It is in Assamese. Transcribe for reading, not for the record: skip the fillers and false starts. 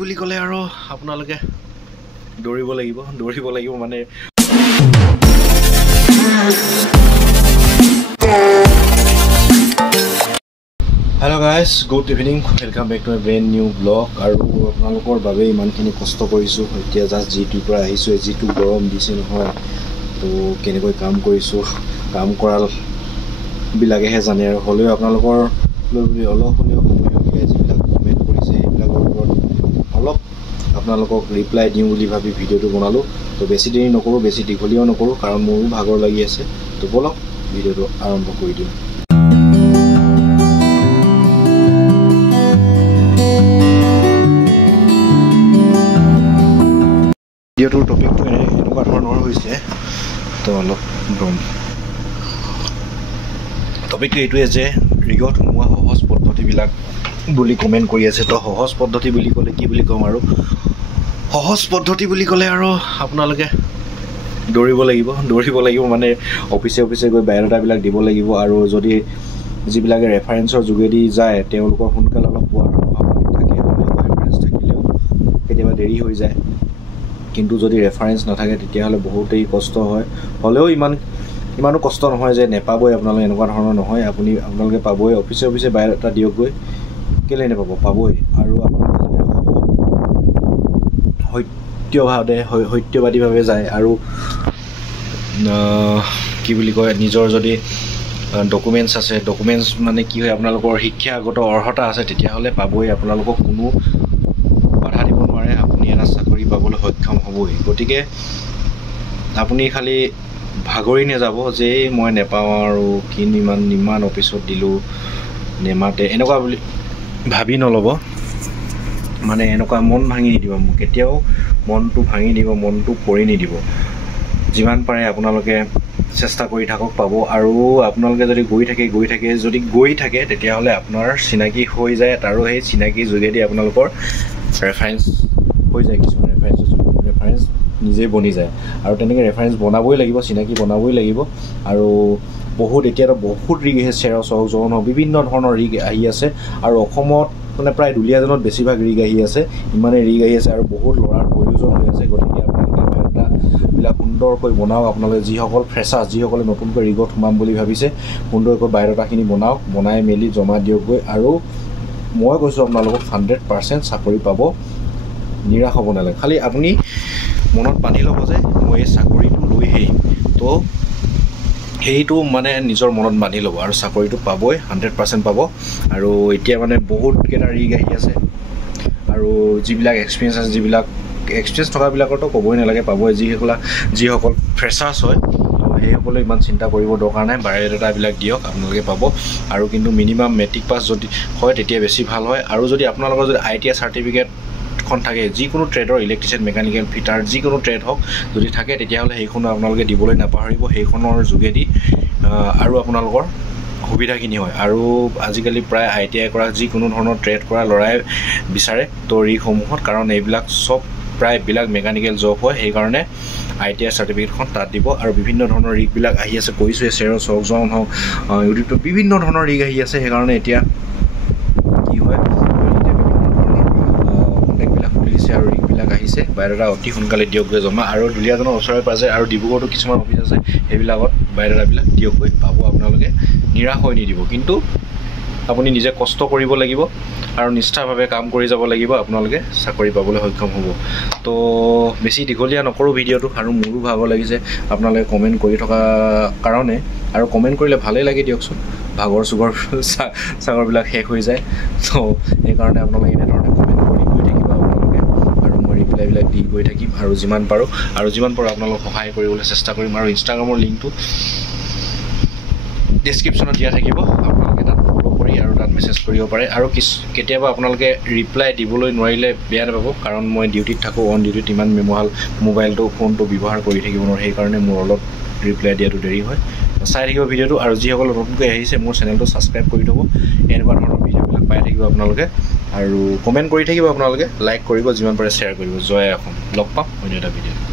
বুলি ক'লে আৰু আপোনালোকে দৌৰিব লাগিব মানে Hello guys, good evening. Welcome back to a brand new vlog. আৰু আপোনালোকৰ বাবে ইমানখিনি কষ্ট কৰিছো এতিয়া জাস্ট জিটু পৰা আহিছো জিটু গৰম দিছে নহয় তো কেনেকৈ কাম কৰিছো কাম কৰাল বিলাকেহে জানে আৰু হলেও আপোনালোকৰ অলপ হলেও সময় উলিয়াই যিবিলাক কমেন্ট কৰিছে এইবিলাকৰ ওপৰত অলপ আপোনালোকক ৰিপ্লাই দিম বুলি ভাবি ভিডিওটো বনালো তো বেছি দেৰি নকৰো বেছি দীঘলীয়া নকৰো কাৰণ মোৰো ভাগৰ লাগি আছে তো বলক ভিডিওটো আৰম্ভ কৰি দিওঁ ভিডিওটোৰ টপিকটো এনেকুৱা ধৰণৰ হৈছে তো অলপ গম টপিকটো এইটোৱে যে ৰিগত সোমোৱা সহজ পদ্ধতিবিলাক বুলি কমেন্ট কৰি আছে তো সহজ পদ্ধতি বুলি ক'লে কি বুলি কম আৰু সহজ পদ্ধতি বুলি ক'লে আৰু আপোনালোকে দৌৰিব লাগিব মানে অফিচে গৈ বায়োডাটাবিলাক দিব লাগিব আৰু যদি যিবিলাকে ৰেফাৰেন্সৰ যোগেদি যায় তেওঁলোকৰ সোনকালে অলপ পোৱাৰ সম্ভাৱনা থাকে ৰেফাৰেন্স থাকিলেও কেতিয়াবা দেৰি হৈ যায় কিন্তু যদি ৰেফাৰেন্স নাথাকে তেতিয়াহলে বহুতেই কষ্ট হয় হলেও ইমানো কষ্ট নহয় যে নেপাবই আপোনালোকে এনেকুৱা ধৰণৰ নহয় আপোনালোকে পাবই অফিচে বায়োডাটা দিয়ক গৈ কেলে নেপাব পাবই আৰু আপোনালোকে সত্যবাদীভাৱে যায় আৰু কি বুলি কয় নিজৰ যদি ডকুমেন্টছ আছে ডকুমেন্টছ মানে কি হয় আপোনালোকৰ শিক্ষাগত অৰ্হতা আছে তেতিয়াহলে পাবই আপোনালোকক কোনো বাধা দিব নোৱাৰে আপুনি এটা চাকৰি পাবলৈ সক্ষম হ'বই গতিকে আপুনি খালি ভাগৰি নেযাব যে মই নেপাওঁ আৰু কি ইমান অফিচত দিলো নেমাতে এনেকুৱা বুলি ভাবি নলব মানে এনেকুৱা মন ভাঙি নিদিব কেতিয়াও মনটো ভাঙি দিব মনটো পৰি নিদিব যিমান পাৰে আপোনালোকে চেষ্টা কৰি থাকক পাব আৰু আপোনালোকে যদি গৈ থাকে তেতিয়াহলে আপোনাৰ চিনাকি হৈ যায় আৰু সেই চিনাকি যোগেদি আপোনালোকৰ ৰেফাৰেন্স হৈ যায় কিছুমান ৰেফাৰেন্স নিজে বনি যায় আৰু তেনেকৈ ৰেফাৰেন্স বনাবই লাগিব চিনাকি বনাবই লাগিব আৰু এতিয়াতো বহুত ৰিগ আছে চেৰছ হওক জন হওক বিভিন্ন ধৰণৰ ৰিগ আহি আছে আৰু অসমত মানে প্ৰায় দুলীয়াজনত বেছিভাগ ৰিগ আহি আছে ইমানে ৰিগ আহি আছে আৰু বহুত ল'ৰাৰ প্ৰয়োজন হৈ আছে গতিকে আপোনালোকে বায়োডাটাবিলাক সুন্দৰকৈ বনাওক আপোনালোকে যিসকল ফ্ৰেছাৰ্ছ যিসকলে নতুনকৈ ৰিগত সোমাম বুলি ভাবিছে সুন্দৰকৈ বায়োডাটাখিনি বনাই মেলি জমা দিয়কগৈ আৰু মই কৈছো আপোনালোকক 100% চাকৰি পাব নিৰাশ হ'ব নালাগে খালি আপুনি মনত বান্ধি ল'ব যে মই এই চাকৰিটো লৈহে তো সেইটো মানে নিজৰ মনত বান্ধি ল'ব আৰু চাকৰিটো পাবই 100% পাব আৰু এতিয়া মানে বহুত কেইটা ৰিগ আহি আছে আৰু যিবিলাক এক্সপিৰিয়েঞ্চ আছে যিবিলাক এক্সপিৰিয়েঞ্চ থকাবিলাকৰতো ক'বই নালাগে পাবই যিসকল ফ্ৰেছাৰ্ছ হয় সেইসকলে ইমান চিন্তা কৰিব দৰকাৰ নাই বায়োডাটাবিলাক দিয়ক আপোনালোকে পাব আৰু কিন্তু মিনিমাম মেট্ৰিক পাছ যদি হয় তেতিয়া বেছি ভাল হয় আৰু যদি আপোনালোকৰ যদি ITI চাৰ্টিফিকেট থাকে যিকোনো ট্ৰেডৰ ইলেক্ট্ৰিচিয়ান মেকানিকেল ফিটাৰ যিকোনো ট্ৰেড হওক যদি থাকে তেতিয়াহ'লে সেইখন আপোনালোকে দিবলৈ নাপাহৰিব সেইখনৰ যোগেদি আৰু আপোনালোকৰ সুবিধাখিনি হয় আৰু আজিকালি প্ৰায় ITI কৰা যিকোনো ধৰণৰ ট্ৰেড কৰা ল'ৰাই বিচাৰে তো ৰিগসমূহত কাৰণ এইবিলাক চব প্ৰায়বিলাক মেকানিকেল জব হয় সেইকাৰণে ITI চাৰ্টিফিকেটখন তাত দিব আৰু বিভিন্ন ধৰণৰ ৰিগবিলাক আহি আছে কৈছোৱে চেৰছ হওক জন হওক ইউটিউবত বিভিন্ন ধৰণৰ ৰিগ আহি আছে সেইকাৰণে এতিয়া কি হয় আৰু ৰিগবিলাক আহিছে বায়োডাটা অতি সোনকালে দিয়কগৈ জমা আৰু দুলীয়াজনৰ ওচৰে পাজৰে আৰু ডিব্ৰুগড়তো কিছুমান অফিচ আছে সেইবিলাকত বায়োডাটাবিলাক দিয়কগৈ পাব আপোনালোকে নিৰাশ হৈ নিদিব কিন্তু আপুনি নিজে কষ্ট কৰিব লাগিব আৰু নিষ্ঠাভাৱে কাম কৰি যাব লাগিব আপোনালোকে চাকৰি পাবলৈ সক্ষম হ'ব তো বেছি দীঘলীয়া নকৰোঁ ভিডিওটো আৰু মোৰো ভাগৰ লাগিছে আপোনালোকে কমেণ্ট কৰি থকা কাৰণে আৰু কমেণ্ট কৰিলে ভালেই লাগে দিয়কচোন ভাগৰ চাগৰবিলাক শেষ হৈ যায় তো সেইকাৰণে আপোনালোকে এনেধৰণে কমেণ্ট কৰি গৈ থাকিব আপোনালোকে আৰু মই ৰিপ্লাইবিলাক দি গৈ থাকিম আৰু যিমান পাৰোঁ আপোনালোকক সহায় কৰিবলৈ চেষ্টা কৰিম আৰু ইনষ্টাগ্ৰামৰ লিংকটো ডেছক্ৰিপশ্যনত দিয়া থাকিব আপোনালোকে তাত ফ'ল' কৰি আৰু তাত মেছেজ কৰিব পাৰে আৰু কেতিয়াবা আপোনালোকে ৰিপ্লাই দিবলৈ নোৱাৰিলে বেয়া নাপাব কাৰণ মই ডিউটিত থাকোঁ অন ডিউটিত ইমান মোবাইলটো ফোনটো ব্যৱহাৰ কৰি থাকিব নোৱাৰোঁ সেইকাৰণে মোৰ অলপ ৰিপ্লাই দিয়াটো দেৰি হয় চাই থাকিব ভিডিওটো আৰু যিসকল নতুনকৈ আহিছে মোৰ চেনেলটো ছাবস্ক্ৰাইব কৰি থ'ব এনেকুৱা ধৰণৰ ভিডিঅ'বিলাক পাই থাকিব আপোনালোকে আৰু কমেণ্ট কৰি থাকিব আপোনালোকে লাইক কৰিব যিমান পাৰে শ্বেয়াৰ কৰিব জয় অসম লগ পাম অন্য এটা ভিডিঅ'